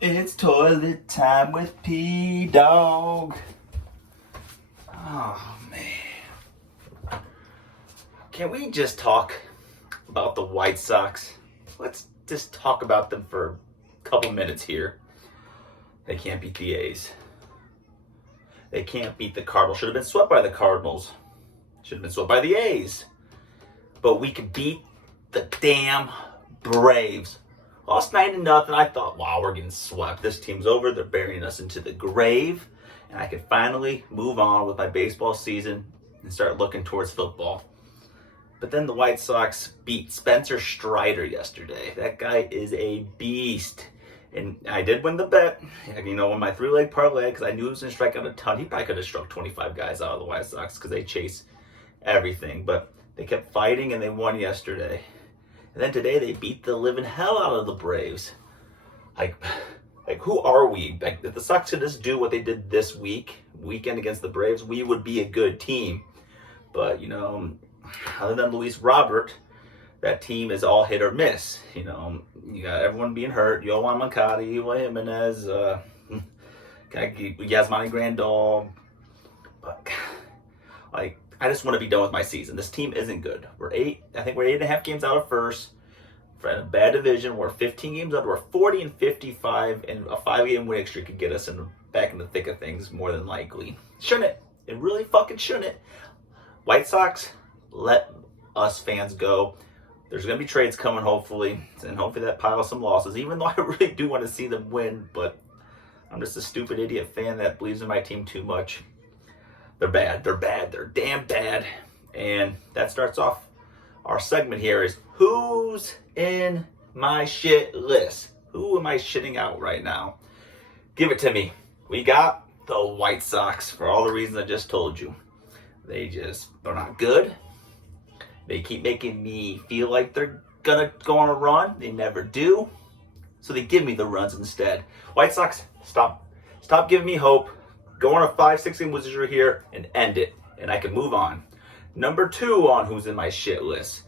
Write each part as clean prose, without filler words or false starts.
It's toilet time with P Dog. Oh man. Can we just talk about the White Sox? Let's just talk about them for a couple minutes here. They can't beat the A's. They can't beat the Cardinals. Should have been swept by the Cardinals. Should have been swept by the A's. But we could beat the damn Braves. Lost 9-0. I thought, wow, we're getting swept. This team's over. They're burying us into the grave. And I could finally move on with my baseball season and start looking towards football. But then the White Sox beat Spencer Strider yesterday. That guy is a beast. And I did win the bet, on my 3-leg parlay, because I knew he was going to strike out a ton. He probably could have struck 25 guys out of the White Sox because they chase everything. But they kept fighting and they won yesterday. And then today they beat the living hell out of the Braves. Like who are we? Like, if the Sox could just do what they did this weekend against the Braves, we would be a good team. But, other than Luis Robert, that team is all hit or miss. You got everyone being hurt. Yoan Moncada, Eloy Jimenez, Yasmani Grandal. But, I just want to be done with my season. This team isn't good. We're 8.5 games out of first. We're in a bad division. We're 15 games out. We're 40-55, and a 5-game winning streak could get us back in the thick of things more than likely. Shouldn't it? It really fucking shouldn't. White Sox, let us fans go. There's going to be trades coming, hopefully, and hopefully that piles some losses, even though I really do want to see them win, but I'm just a stupid idiot fan that believes in my team too much. They're bad. They're damn bad. And that starts off our segment here is who's in my shit list? Who am I shitting out right now? Give it to me. We got the White Sox for all the reasons I just told you. They're not good. They keep making me feel like they're gonna go on a run. They never do. So they give me the runs instead. White Sox, stop giving me hope. Go on a 5-6 game losing streak here and end it, and I can move on. Number 2 on who's in my shit list.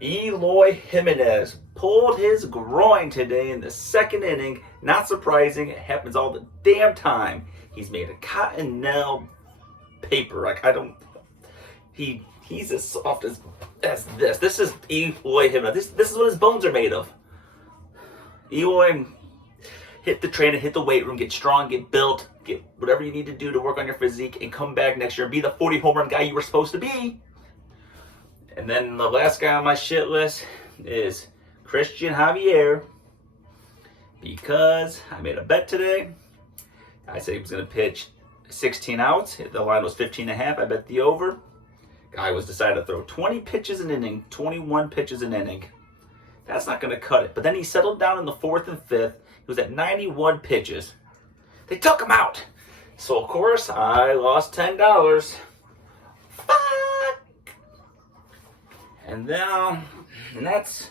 Eloy Jimenez pulled his groin today in the 2nd inning. Not surprising. It happens all the damn time. He's made of cotton nail paper. He's as soft as this. This is Eloy Jimenez. This is what his bones are made of. Eloy, hit the trainer, hit the weight room, get strong, get built, get whatever you need to do to work on your physique, and come back next year and be the 40 home run guy you were supposed to be. And then the last guy on my shit list is Christian Javier, because I made a bet today. I said he was going to pitch 16 outs. The line was 15.5. I bet the over. Guy was decided to throw 20 pitches an inning, 21 pitches an inning. That's not going to cut it. But then he settled down in the 4th and 5th. He was at 91 pitches. They took him out. So, of course, I lost $10. Fuck! And that's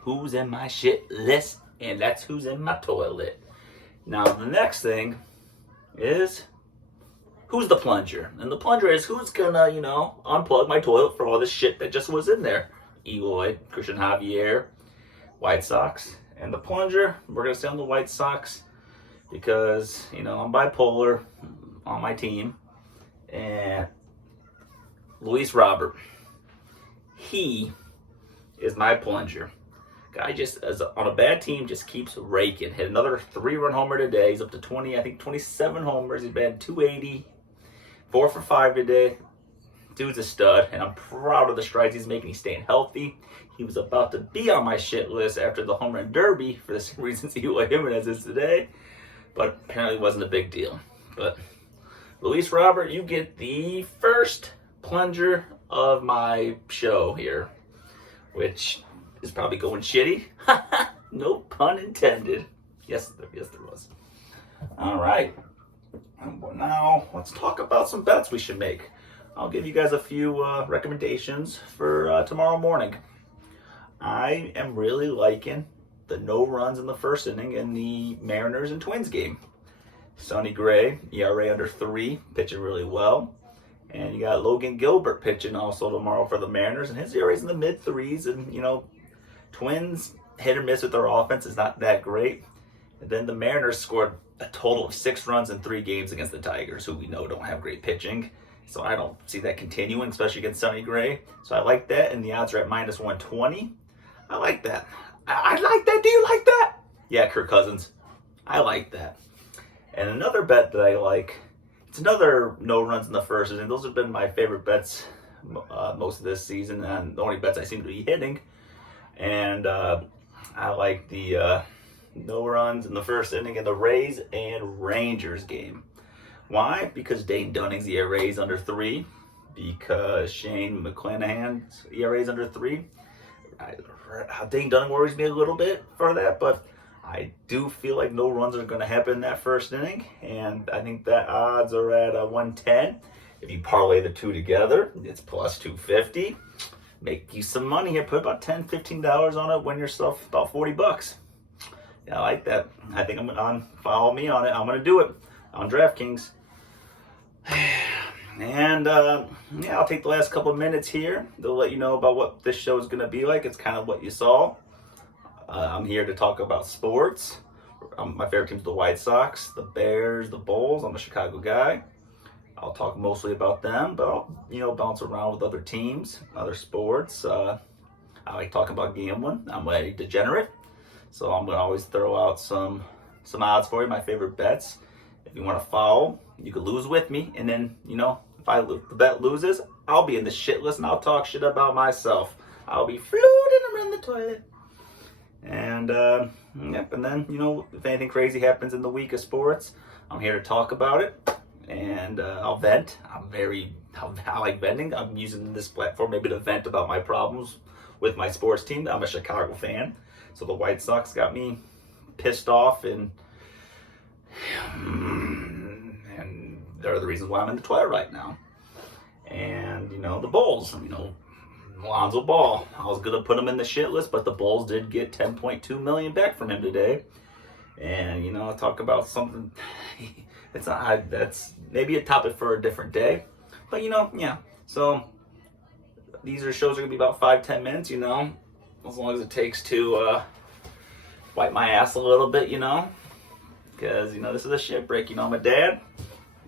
who's in my shit list. And that's who's in my toilet. Now, the next thing is who's the plunger? And the plunger is who's gonna, unplug my toilet for all this shit that just was in there. Eloy, Christian Javier, White Sox. And the plunger, we're gonna stay on the White Sox because, I'm bipolar on my team. And Luis Robert, he is my plunger. Guy just, on a bad team, just keeps raking. Hit another 3-run homer today. He's up to 27 homers. He's batted 280. 4 for 5 today. Dude's a stud, and I'm proud of the strides he's making. He's staying healthy. He was about to be on my shit list after the home run derby for the same reasons Eloy Jimenez is today, but apparently wasn't a big deal. But Luis Robert, you get the first plunger of my show here, which is probably going shitty. No pun intended. Yes, there was. All right. Now, let's talk about some bets we should make. I'll give you guys a few recommendations for tomorrow morning. I am really liking the no runs in the 1st inning in the Mariners and Twins game. Sonny Gray, ERA under 3, pitching really well. And you got Logan Gilbert pitching also tomorrow for the Mariners, and his ERA's in the mid-3s. And, Twins hit or miss with their offense. Is not that great. And then the Mariners scored a total of 6 runs in 3 games against the Tigers, who we know don't have great pitching. So I don't see that continuing, especially against Sonny Gray. So I like that, and the odds are at minus 120. I like that. I like that. Do you like that? Yeah, Kirk Cousins. I like that. And another bet that I like, it's another no runs in the first inning. Those have been my favorite bets most of this season, and the only bets I seem to be hitting. And I like the no runs in the first inning in the Rays and Rangers game. Why? Because Dane Dunning's ERA is under 3. Because Shane McClanahan's ERA is under 3. Dane Dunning worries me a little bit for that, but I do feel like no runs are going to happen in that first inning, and I think that odds are at 110. If you parlay the two together, it's plus 250. Make you some money here. Put about $10, $15 on it. Win yourself about $40. Yeah, I like that. I think I'm on. Follow me on it. I'm going to do it on DraftKings. And yeah, I'll take the last couple of minutes here to let you know about what this show is going to be like. It's kind of what you saw. I'm here to talk about sports. My favorite team's the White Sox, the Bears, the Bulls. I'm a Chicago guy. I'll talk mostly about them, but I'll bounce around with other teams, other sports. I like talking about gambling. I'm a degenerate, so I'm going to always throw out some odds for you, my favorite bets. If you want to follow, you can lose with me, and then, if the bet loses, I'll be in the shit list and I'll talk shit about myself. I'll be floating around the toilet. And, yep, and then, if anything crazy happens in the week of sports, I'm here to talk about it. And I'll vent. I like venting. I'm using this platform maybe to vent about my problems with my sports team. I'm a Chicago fan, so the White Sox got me pissed off, and they're the reasons why I'm in the toilet right now. And, the Bulls, Lonzo Ball. I was going to put him in the shit list, but the Bulls did get $10.2 million back from him today. And, I'll talk about something. That's maybe a topic for a different day. But, yeah. So, these shows are going to be about 5-10 minutes, as long as it takes to wipe my ass a little bit, because, this is a shit break. I'm a dad.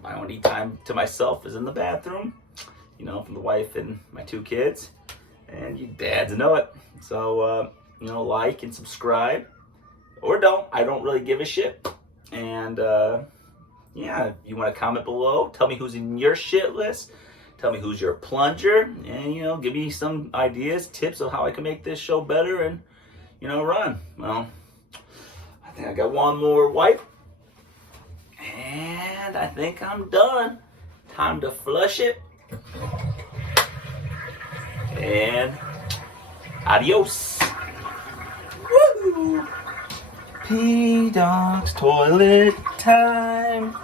My only time to myself is in the bathroom, from the wife and my 2 kids. And you dads know it. So, like and subscribe. Or don't. I don't really give a shit. And, yeah, if you want to comment below, tell me who's in your shit list. Tell me who's your plunger. And, give me some ideas, tips of how I can make this show better and, run. Well, I think I got one more wipe. And I think I'm done. Time to flush it. And adios. Woo! P-Dog's toilet time.